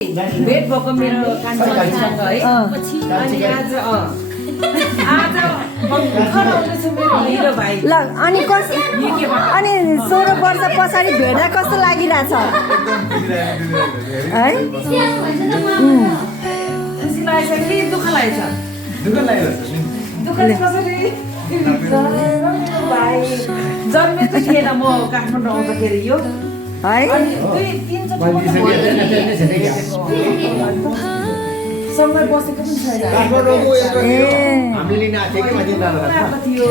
भेट भएको मेरो कान्छीसँग है अनि आज भर्खर आउँदैछ मेरो हिरो भाइ ल अनि अनि 16 वर्ष पछाडि भेट्दा कस्तो लागिरहेछ है खुसी लागेछ कि दुःख लागेछ दुःख कसरी भाइ जन्मेको थिएन म काठमाडौँ आउँदाखेरि यो है अनि 2-3 सँगै बसेको पनि छैन थियो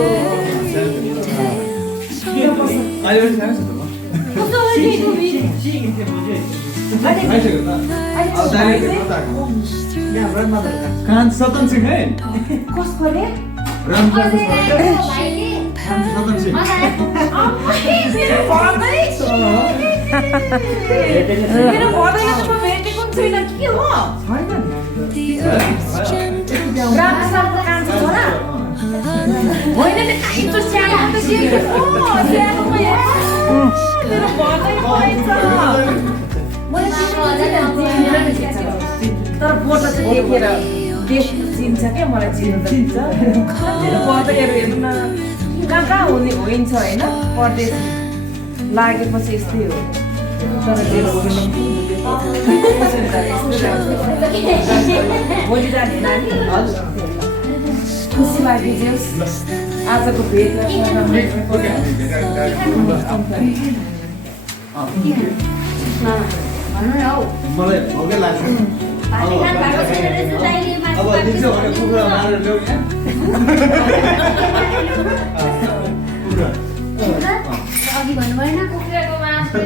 सतन सिंह है कसको रे मेरो भदैले त म भेटेको पनि छैन के हो रामसालको कान्छो छोरा होइन नि कान्छो सानो मात्रै देखेको सानो मेरो भदै परेछ तर फोटो चाहिँ देखेर चिन्छ क्या मलाई चिन्छ मेरो भदैहरू हेर्नु न कहाँ होइन्छ होइन परदेश लागेपछि यस्तै हो तर भोलि जाने नानी खुसी लाग्यो आजको भेट मलाई भोकै लाग्छ अब दिन्छु भने कुखुरा मारेर ल्याऊ अघि भन्नु भएन कुखुराको मासु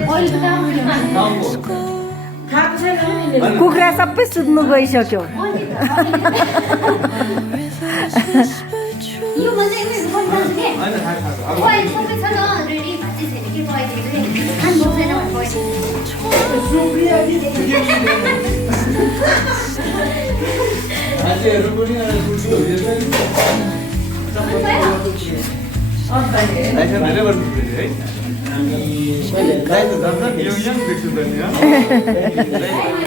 खाएको छैन कुखुरा सबै सुत्नु गइसक्यो यो मजा एकदमै मन के हैन थाहा अब ओइ सबै छ न रेडी भाजी छैन के पकाइदिएको थिएँ खान बोक्दैन मान्छेहरू पनि कुर्छु लाइसेन्स धेरै गर्नुपर्छ है लाइसेन्स झन् यो यङ देख्छु त नि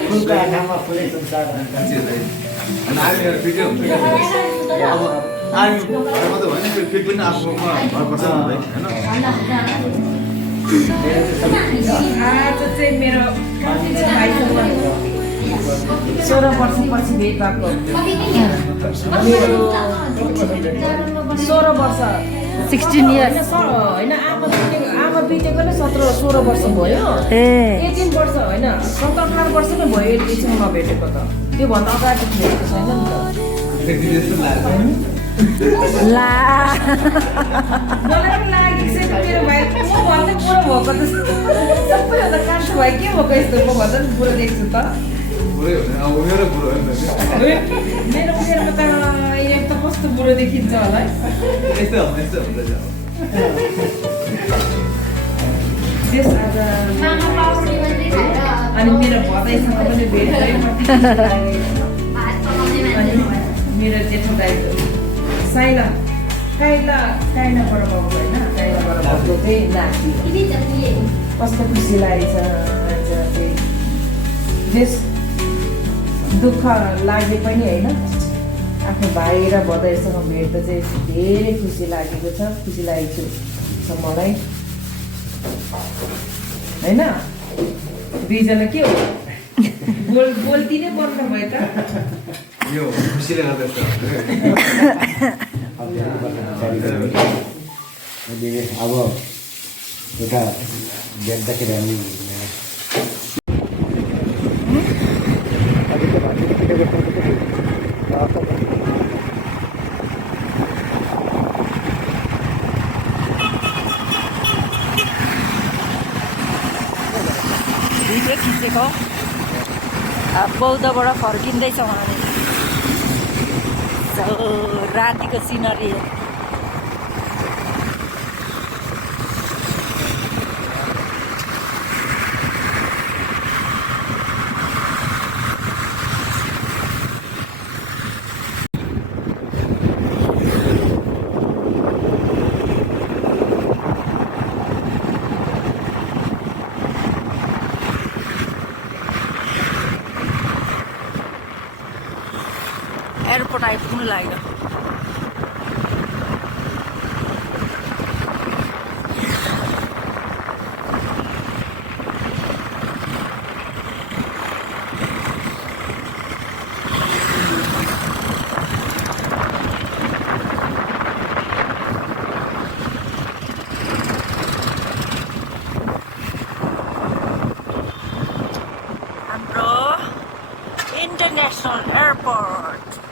फुलका आँखामा फुलै संसार अनि आर्मीहरू फिटै हुन्छ अब आर्मी भएर मात्रै होइन फिट पनि आफूमा भर पर्छ होइन आज चाहिँ मेरो भाइसँग 16 वर्षपछि भेट भएको 16 वर्ष 16 इयर्स होइन आमा बितेको नै 17-16 वर्ष भयो 18 वर्ष होइन 17-18 वर्ष नै भयो एकैछिन नभेटेको त त्योभन्दा अगाडि भेटेको छैन नि त ला मलाई पनि लागेको छ मेरो भाइ म भन्दै बुढो भएको जस्तो सबैभन्दा कान्छो भाइ के भएको यस्तो म भन्दा पनि बुढो देख्छु त पुरै होइन अब मेरो बुढो हो नि त मेरो उमेरमा त यहाँ त कस्तो बुढो देखिन्छ होला है यस्तै हुन्छ त्यस आज मामा पाउडी मात्रै खाएर अनि मेरो भदैसँग पनि भेट भयो भात पकाउने अनि मान्छे मेरो जेठो दाइ काइलाबाट भएको होइन काइलाबाट भएको चाहिँ नाति किन चाहिँ कस्तो खुसी लागेछ आज चाहिँ त्यस दुःख लागे पनि होइन आफ्नो भाइ र भदैसँग भेट्दा चाहिँ धेरै खुसी लागेको छ खुसी लागेको छ मलाई होइन दुईजना के हो बोल्ती नै पर्नु भयो त यो खुसीले गर्दा अब एउटा भेट्दाखेरि हामी भिडियो खिचेको बौद्धबाट फर्किँदैछौँ हामी रातिको सिनरी एयरपोर्ट आइपुग्नु लाग्यो। हाम्रो इन्टरनेसनल एयरपोर्ट